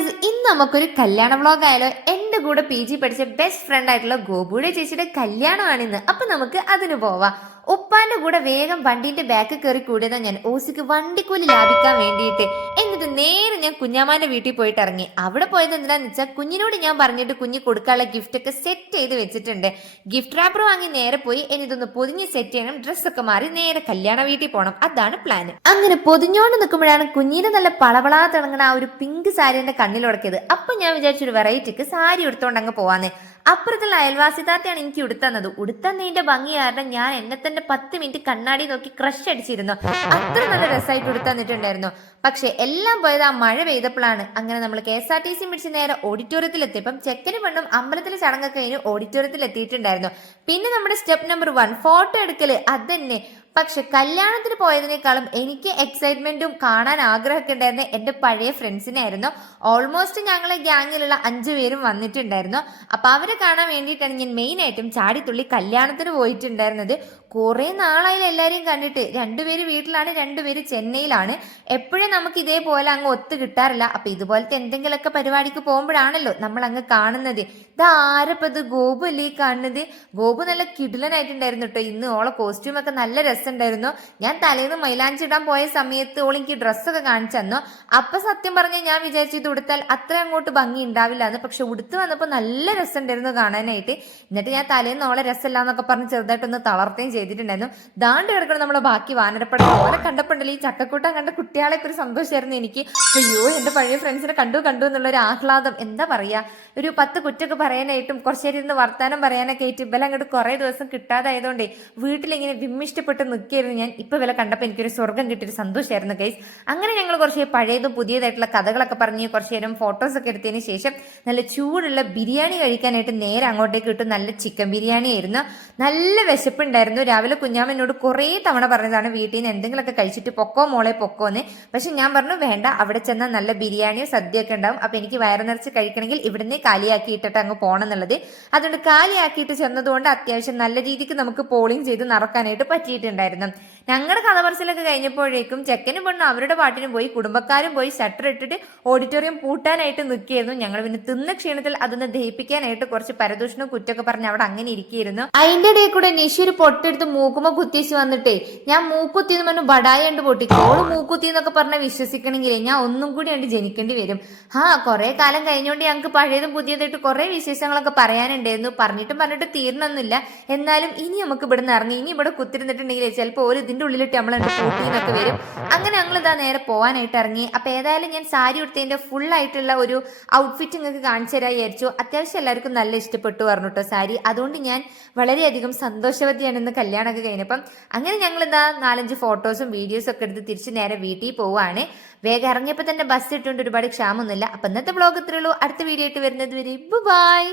നമുക്കൊരു കല്യാണ വ്ളോഗ് ആയാലോ? എന്റെ കൂടെ പി ജി പഠിച്ച ബെസ്റ്റ് ഫ്രണ്ട് ആയിട്ടുള്ള ഗോപുടെ ചേച്ചിയുടെ കല്യാണമാണിന്ന്. അപ്പൊ നമുക്ക് അതിന് പോവാം. ഉപ്പാന്റെ കൂടെ വേഗം വണ്ടിന്റെ ബാക്ക് കയറി കൂടിയതാ ഞാൻ. ഓസിക്ക് വണ്ടിക്കൂലി ലാഭിക്കാൻ വേണ്ടിയിട്ട്. എന്നിട്ട് നേരെ ഞാൻ കുഞ്ഞാമാന്റെ വീട്ടിൽ പോയിട്ട് ഇറങ്ങി. അവിടെ പോയത് എന്തിനാന്ന് വെച്ചാൽ കുഞ്ഞിനോട് ഞാൻ പറഞ്ഞിട്ട് കുഞ്ഞ് കൊടുക്കാനുള്ള ഗിഫ്റ്റ് ഒക്കെ സെറ്റ് ചെയ്ത് വെച്ചിട്ടുണ്ട്. ഗിഫ്റ്റ് റാപ്പർ വാങ്ങി നേരെ പോയി. എന്നിതൊന്ന് പൊതിഞ്ഞ് സെറ്റ് ചെയ്യണം. ഡ്രസ്സൊക്കെ മാറി നേരെ കല്യാണ വീട്ടിൽ പോകണം അതാണ് പ്ലാൻ അങ്ങനെ പൊതിഞ്ഞോണ്ട് നിൽക്കുമ്പോഴാണ് കുഞ്ഞിനെ നല്ല പളവളാ തിളങ്ങണ ആ ഒരു പിങ്ക് സാരി എന്റെ കണ്ണിലുടക്കിയത് അപ്പൊ ഞാൻ വിചാരിച്ചൊരു വെറൈറ്റിക്ക് സാരി എടുത്തോണ്ട് അങ്ങ് പോവാന്ന്. അപ്പുറത്തുള്ള അയൽവാസി താത്തയാണ് എനിക്ക് ഉടുത്തന്നത്. ഉടുത്തന്നതിന്റെ ഭംഗി കാരണം ഞാൻ എന്നെ തന്നെ പത്ത് മിനിറ്റ് കണ്ണാടി നോക്കി ക്രഷ് അടിച്ചിരുന്നു. അത്ര നല്ല രസമായിട്ട് ഉടുത്തന്നിട്ടുണ്ടായിരുന്നു പക്ഷെ എല്ലാം പോയത് ആ മഴ പെയ്തപ്പോഴാണ്. അങ്ങനെ നമ്മൾ K S R T C പിടിച്ച് നേരെ ഓഡിറ്റോറിയത്തിൽ എത്തിയപ്പം ചെക്കനും പെണ്ണും അമ്പലത്തിലെ ചടങ്ങൊക്കെ കഴിഞ്ഞ് ഓഡിറ്റോറിയത്തിൽ എത്തിയിട്ടുണ്ടായിരുന്നു പിന്നെ നമ്മുടെ സ്റ്റെപ്പ് നമ്പർ വൺ ഫോട്ടോ എടുക്കൽ. അത് തന്നെ. പക്ഷെ കല്യാണത്തിന് പോയതിനേക്കാളും എനിക്ക് എക്സൈറ്റ്മെന്റും കാണാൻ ആഗ്രഹമൊക്കെ ഉണ്ടായിരുന്ന. എന്റെ പഴയ ഫ്രണ്ട്സിനായിരുന്നു ഓൾമോസ്റ്റ് ഞങ്ങളെ ഗ്യാങ്ങിലുള്ള അഞ്ചു പേരും വന്നിട്ടുണ്ടായിരുന്നു. അപ്പൊ അവരെ കാണാൻ വേണ്ടിയിട്ടാണ് ഞാൻ മെയിൻ ആയിട്ടും ചാടിത്തുള്ളി കല്യാണത്തിന് പോയിട്ടുണ്ടായിരുന്നത്. കുറെ നാളായി എല്ലാരെയും കണ്ടിട്ട്. രണ്ടുപേര് വീട്ടിലാണ് രണ്ടുപേര് ചെന്നൈയിലാണ്. എപ്പോഴും നമുക്ക് ഇതേപോലെ അങ്ങ് ഒത്തു കിട്ടാറില്ല. അപ്പൊ ഇതുപോലത്തെ എന്തെങ്കിലുമൊക്കെ പരിപാടിക്ക് പോകുമ്പോഴാണല്ലോ നമ്മൾ അങ്ങ് കാണുന്നത്. ഇതാരപ്പത് ഇത് ഗോപു അല്ലേ കാണുന്നത്? ഗോപു നല്ല കിടിലനായിട്ടുണ്ടായിരുന്നു കേട്ടോ ഇന്ന് ഓളെ കോസ്റ്റ്യൂമൊക്കെ നല്ല ഒക്കെ നല്ല ഉണ്ടായിരുന്നു. ഞാൻ തലേന്ന് മൈലാഞ്ചി ഇടാൻ പോയ സമയത്ത് ഓൾ എനിക്ക് ഡ്രസ്സൊക്കെ കാണിച്ചു തന്നു. അപ്പൊ സത്യം പറഞ്ഞ ഞാൻ വിചാരിച്ചു ഇത് ഉടുത്താൽ അത്ര അങ്ങോട്ട് ഭംഗി ഉണ്ടാവില്ല എന്ന്. പക്ഷെ ഉടുത്ത് വന്നപ്പോൾ നല്ല രസമുണ്ടായിരുന്നു കാണാനായിട്ട്. എന്നിട്ട് ഞാൻ തലേന്ന് ഓളെ രസമില്ല എന്നൊക്കെ പറഞ്ഞ് ചെറുതായിട്ടൊന്ന് തളർത്തുകയും ചെയ്തിട്ടുണ്ടായിരുന്നു. ദാണ്ട് കിടക്കണം നമ്മളെ ബാക്കി വാനരപ്പട. ഓളെ കണ്ടപ്പോണ്ടല്ലോ ഈ ചക്കക്കൂട്ടം കണ്ട കുട്ടികളെയൊക്കെ ഒരു സന്തോഷമായിരുന്നു എനിക്ക്. അയ്യോ എന്റെ പഴയ ഫ്രണ്ട്സിനെ കണ്ടു കണ്ടു എന്നുള്ള ഒരു ആഹ്ലാദം. എന്താ പറയാ? ഒരു പത്ത് കുറ്റൊക്കെ പറയാനായിട്ടും കുറച്ചേരി ഇരുന്ന് വർത്താനം പറയാനൊക്കെ ആയിട്ട് ഇവലെ അങ്ങോട്ട് കുറെ ദിവസം കിട്ടാതായതുകൊണ്ടേ വീട്ടിലിങ്ങനെ വിമ്മിഷ്ടപ്പെട്ട് നിൽക്കുകയായിരുന്നു ഞാൻ. ഇപ്പൊ വില കണ്ടപ്പോൾ എനിക്കൊരു സ്വർഗം കിട്ടിയൊരു സന്തോഷമായിരുന്നു ഗൈസ് അങ്ങനെ ഞങ്ങൾ കുറച്ച് പഴയതും പുതിയതായിട്ടുള്ള കഥകളൊക്കെ പറഞ്ഞ് കുറച്ച് നേരം ഫോട്ടോസ് ഒക്കെ എടുത്തതിന് ശേഷം നല്ല ചൂടുള്ള ബിരിയാണി കഴിക്കാനായിട്ട് നേരെ അങ്ങോട്ടേക്ക് കിട്ടും നല്ല ചിക്കൻ ബിരിയാണി ആയിരുന്നു. നല്ല വിശപ്പുണ്ടായിരുന്നു. രാവിലെ കുഞ്ഞാമ്മനോട് കുറേ തവണ പറഞ്ഞതാണ് വീട്ടിൽ നിന്ന് എന്തെങ്കിലുമൊക്കെ കഴിച്ചിട്ട് പൊക്കോ മോളെ പൊക്കോന്ന് പക്ഷെ ഞാൻ പറഞ്ഞു വേണ്ട അവിടെ ചെന്നാൽ നല്ല ബിരിയാണിയോ സദ്യയൊക്കെ ഉണ്ടാവും. അപ്പൊ എനിക്ക് വയറ് നിറച്ച് കഴിക്കണമെങ്കിൽ ഇവിടുന്ന് കാലിയാക്കി ഇട്ടിട്ട് അങ്ങ് പോകണം എന്നുള്ളത്. അതുകൊണ്ട് കാലിയാക്കിയിട്ട് ചെന്നതുകൊണ്ട് അത്യാവശ്യം നല്ല രീതിക്ക് നമുക്ക് പോളിംഗ് ചെയ്ത് നടക്കാനായിട്ട് പറ്റിയിട്ടുണ്ടായിരുന്നു. ഉണ്ടായിരുന്നു. ഞങ്ങളുടെ കഥ പറച്ചിലൊക്കെ കഴിഞ്ഞപ്പോഴേക്കും ചെക്കനും പെണ്ണും അവരുടെ പാട്ടിനും പോയി കുടുംബക്കാരും പോയി ഷട്ടർ ഇട്ടിട്ട് ഓഡിറ്റോറിയം പൂട്ടാനായിട്ട് നിൽക്കുകയായിരുന്നു ഞങ്ങൾ പിന്നെ തിന്ന ക്ഷീണത്തിൽ അതൊന്ന് ദഹിപ്പിക്കാനായിട്ട് കുറച്ച് പരദൂഷണം കുറ്റമൊക്കെ പറഞ്ഞ് അവിടെ അങ്ങനെ ഇരിക്കുകയായിരുന്നു. അതിന്റെ ഇടയിൽ കൂടെ നിഷി ഒരു പൊട്ടെടുത്ത് മൂക്കുമ്പോ കുത്തിച്ച് വന്നിട്ടേ ഞാൻ മൂക്കുത്തി എന്ന് പറഞ്ഞു ബടായി കണ്ട് പൊട്ടി. ഓൾ മൂക്കുത്തി എന്നൊക്കെ പറഞ്ഞാൽ വിശ്വസിക്കണമെങ്കിലേ ഞാൻ ഒന്നും കൂടി കണ്ട് ജനിക്കേണ്ടി വരും. ആ കുറെ കാലം കഴിഞ്ഞോണ്ട് ഞങ്ങൾക്ക് പഴയതും പുതിയതായിട്ട് കുറെ വിശേഷങ്ങളൊക്കെ പറയാനുണ്ടായിരുന്നു. പറഞ്ഞിട്ടും പറഞ്ഞിട്ട് തീർന്നൊന്നുമില്ല. എന്നാലും ഇനി നമുക്ക് ഇവിടെ നിന്ന് ഇറങ്ങി ഇനി ഇവിടെ കുത്തിരുന്നിട്ടുണ്ടെങ്കിൽ ചിലപ്പോൾ ഒരു ഇതിന്റെ ഉള്ളിലിട്ട് നമ്മളെന്ത് കൂട്ടിന്നൊക്കെ വരും. അങ്ങനെ ഞങ്ങൾ ഇതാ നേരെ പോകാനായിട്ട് ഇറങ്ങി. അപ്പൊ ഏതായാലും ഞാൻ സാരി ഉടുത്തതിന്റെ ഫുൾ ആയിട്ടുള്ള ഒരു ഔട്ട്ഫിറ്റ് നിങ്ങൾക്ക് കാണിച്ചു തരാൻ വിചാരിച്ചു. അത്യാവശ്യം എല്ലാവർക്കും നല്ല ഇഷ്ടപ്പെട്ടു പറഞ്ഞു കേട്ടോ സാരി. അതുകൊണ്ട് ഞാൻ വളരെയധികം സന്തോഷവതിയാണ് ഇന്ന് കല്യാണമൊക്കെ കഴിഞ്ഞപ്പം അങ്ങനെ ഞങ്ങൾ ഇതാ നാലഞ്ച് ഫോട്ടോസും വീഡിയോസും ഒക്കെ എടുത്ത് തിരിച്ച് നേരെ വീട്ടിൽ പോവാണ്. വേഗം ഇറങ്ങിയപ്പോൾ തന്നെ ബസ് ഇട്ടുകൊണ്ട് ഒരുപാട് ക്ഷാമൊന്നുമില്ല. അപ്പൊ ഇന്നത്തെ ബ്ലോഗ് ഇത്രയുള്ളൂ അടുത്ത വീഡിയോ ആയിട്ട് വരുന്നത് വരെ. ബൈ